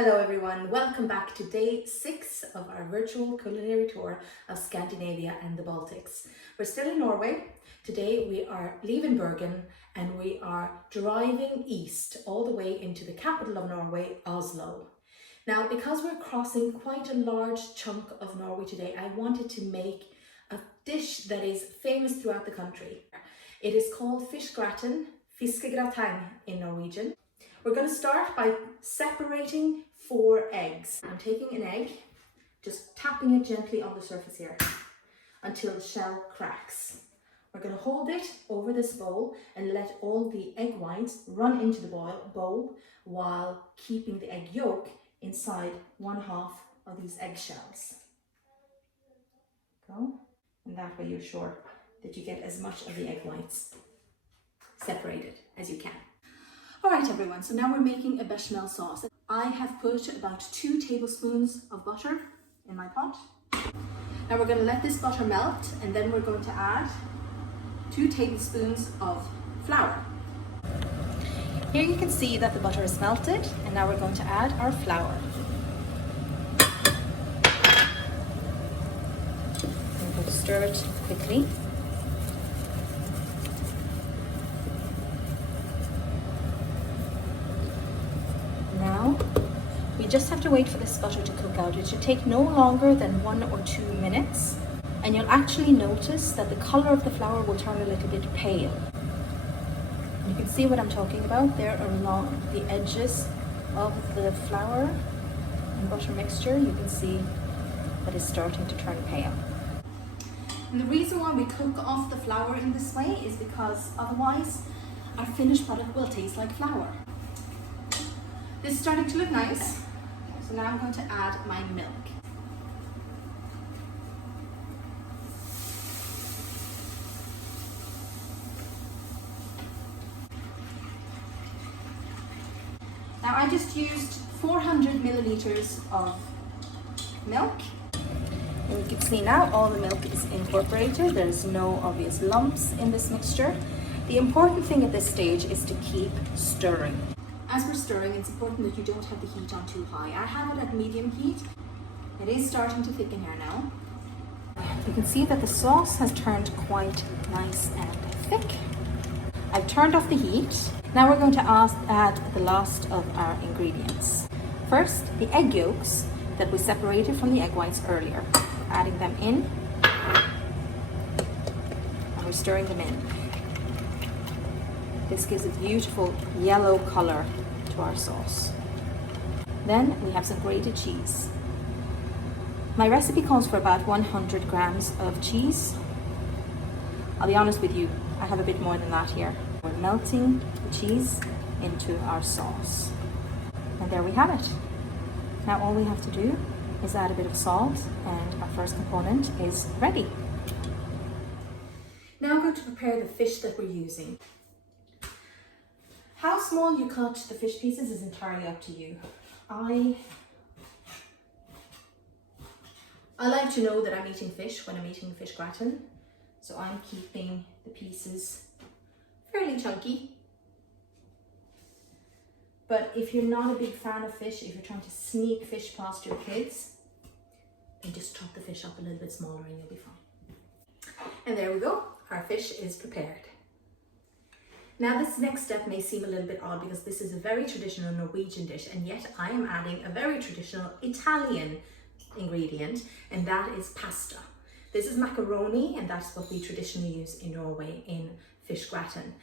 Hello everyone, welcome back to day 6 of our virtual culinary tour of Scandinavia and the Baltics. We're still in Norway. Today we are leaving Bergen and we are driving east all the way into the capital of Norway, Oslo. Now, because we're crossing quite a large chunk of Norway today, I wanted to make a dish that is famous throughout the country. It is called Fish Gratin, Fish Gratin in Norwegian. We're going to start by separating 4 eggs. I'm taking an egg, just tapping it gently on the surface here until the shell cracks. We're going to hold it over this bowl and let all the egg whites run into the bowl while keeping the egg yolk inside 1/2 of these eggshells. Go. And that way you're sure that you get as much of the egg whites separated as you can. Alright everyone, so now we're making a bechamel sauce. I have put about 2 tablespoons of butter in my pot. Now we're going to let this butter melt and then we're going to add 2 tablespoons of flour. Here you can see that the butter is melted and now we're going to add our flour. We're going to stir it quickly. Now, we just have to wait for this butter to cook out. It should take no longer than 1 or 2 minutes. And you'll actually notice that the color of the flour will turn a little bit pale. You can see what I'm talking about. There along the edges of the flour and butter mixture, you can see that it's starting to turn pale. And the reason why we cook off the flour in this way is because otherwise our finished product will taste like flour. This is starting to look nice, so now I'm going to add my milk. Now I just used 400 milliliters of milk. And you can see now all the milk is incorporated. There's no obvious lumps in this mixture. The important thing at this stage is to keep stirring. As we're stirring, it's important that you don't have the heat on too high. I have it at medium heat. It is starting to thicken here now. You can see that the sauce has turned quite nice and thick. I've turned off the heat. Now we're going to add the last of our ingredients. First, the egg yolks that we separated from the egg whites earlier. Adding them in, and we're stirring them in. This gives a beautiful yellow color to our sauce. Then we have some grated cheese. My recipe calls for about 100 grams of cheese. I'll be honest with you, I have a bit more than that here. We're melting the cheese into our sauce. And there we have it. Now all we have to do is add a bit of salt and our first component is ready. Now I'm going to prepare the fish that we're using. How small you cut the fish pieces is entirely up to you. I like to know that I'm eating fish when I'm eating fish gratin, so I'm keeping the pieces fairly chunky. But if you're not a big fan of fish, if you're trying to sneak fish past your kids, then just chop the fish up a little bit smaller and you'll be fine. And there we go, our fish is prepared. Now this next step may seem a little bit odd because this is a very traditional Norwegian dish, and yet I am adding a very traditional Italian ingredient, and that is pasta. This is macaroni, and that's what we traditionally use in Norway in fish gratin.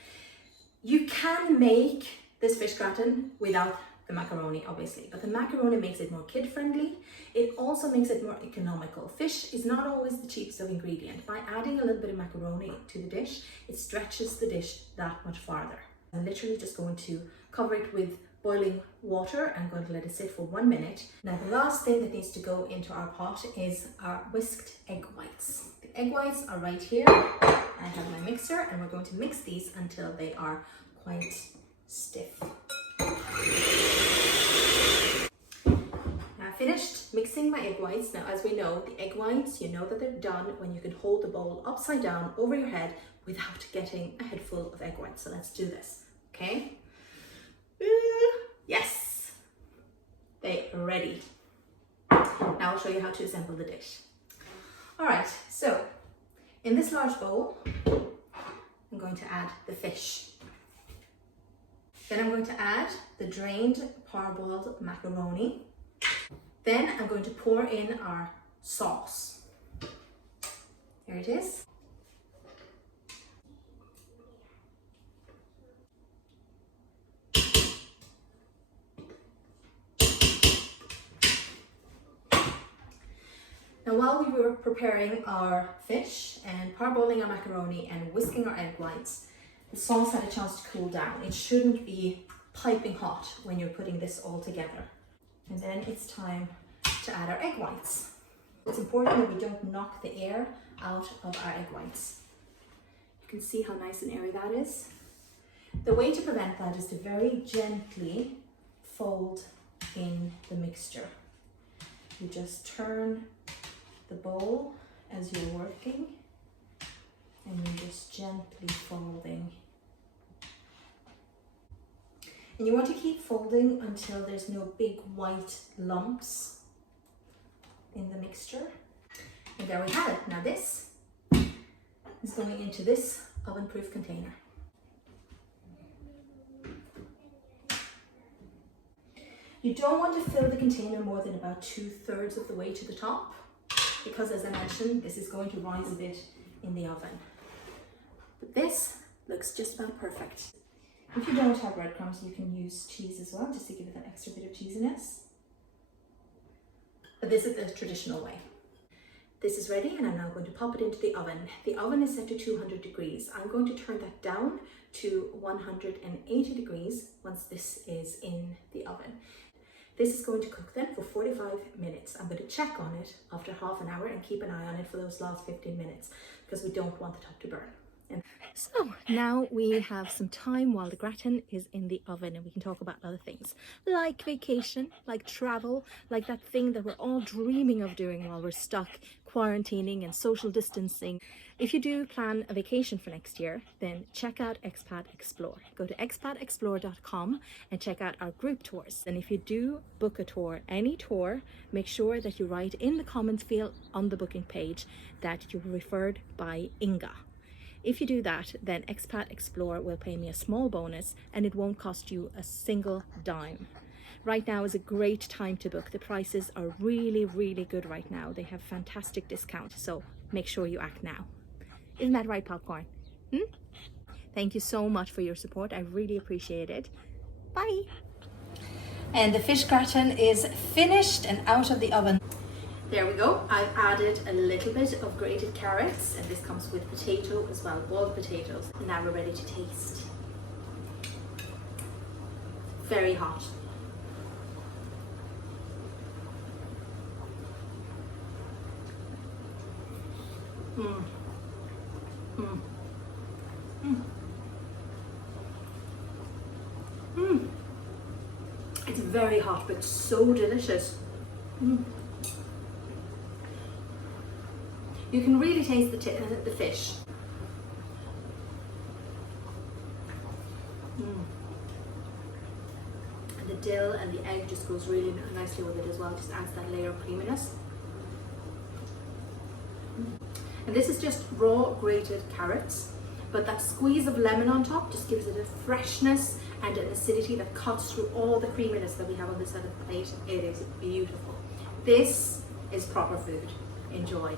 You can make this fish gratin without the macaroni, obviously, but the macaroni makes it more kid-friendly. It also makes it more economical. Fish is not always the cheapest of ingredient. By adding a little bit of macaroni to the dish, it stretches the dish that much farther. I'm literally just going to cover it with boiling water. I'm going to let it sit for 1 minute. Now the last thing that needs to go into our pot is our whisked egg whites. The egg whites are right here. I have my mixer and we're going to mix these until they are quite stiff. Now I finished mixing my egg whites. Now as we know, the egg whites, you know that they're done when you can hold the bowl upside down over your head without getting a head full of egg whites. So let's do this, okay? Yes, they ready. Now I'll show you how to assemble the dish. All right, so in this large bowl, I'm going to add the fish. Then I'm going to add the drained parboiled macaroni. Then I'm going to pour in our sauce. There it is. Now while we were preparing our fish and parboiling our macaroni and whisking our egg whites, the sauce had a chance to cool down. It shouldn't be piping hot when you're putting this all together. And then it's time to add our egg whites. It's important that we don't knock the air out of our egg whites. You can see how nice and airy that is. The way to prevent that is to very gently fold in the mixture. You just turn the bowl as you're working and you're just gently folding. And you want to keep folding until there's no big white lumps in the mixture. And there we have it. Now this is going into this oven-proof container. You don't want to fill the container more than about 2/3 of the way to the top, because as I mentioned, this is going to rise a bit in the oven. But this looks just about perfect. If you don't have breadcrumbs, you can use cheese as well, just to give it that extra bit of cheesiness. But this is the traditional way. This is ready and I'm now going to pop it into the oven. The oven is set to 200 degrees. I'm going to turn that down to 180 degrees once this is in the oven. This is going to cook then for 45 minutes. I'm going to check on it after half an hour and keep an eye on it for those last 15 minutes because we don't want the top to burn. So now we have some time while the gratin is in the oven and we can talk about other things like vacation, like travel, like that thing that we're all dreaming of doing while we're stuck quarantining and social distancing. If you do plan a vacation for next year, then check out Expat Explore. Go to expatexplore.com and check out our group tours. And if you do book a tour, any tour, make sure that you write in the comments field on the booking page that you were referred by Inga. If you do that, then Expat Explore will pay me a small bonus and it won't cost you a single dime. Right now is a great time to book. The prices are really, really good right now. They have fantastic discounts, so make sure you act now. Isn't that right, Popcorn? Thank you so much for your support. I really appreciate it. Bye. And the fish gratin is finished and out of the oven. There we go. I've added a little bit of grated carrots and this comes with potato as well, boiled potatoes. And now we're ready to taste. Very hot. It's very hot but so delicious. You can really taste the fish. And the dill and the egg just goes really nicely with it as well, just adds that layer of creaminess. And this is just raw grated carrots, but that squeeze of lemon on top just gives it a freshness and an acidity that cuts through all the creaminess that we have on this side of the plate. It is beautiful. This is proper food. Enjoy.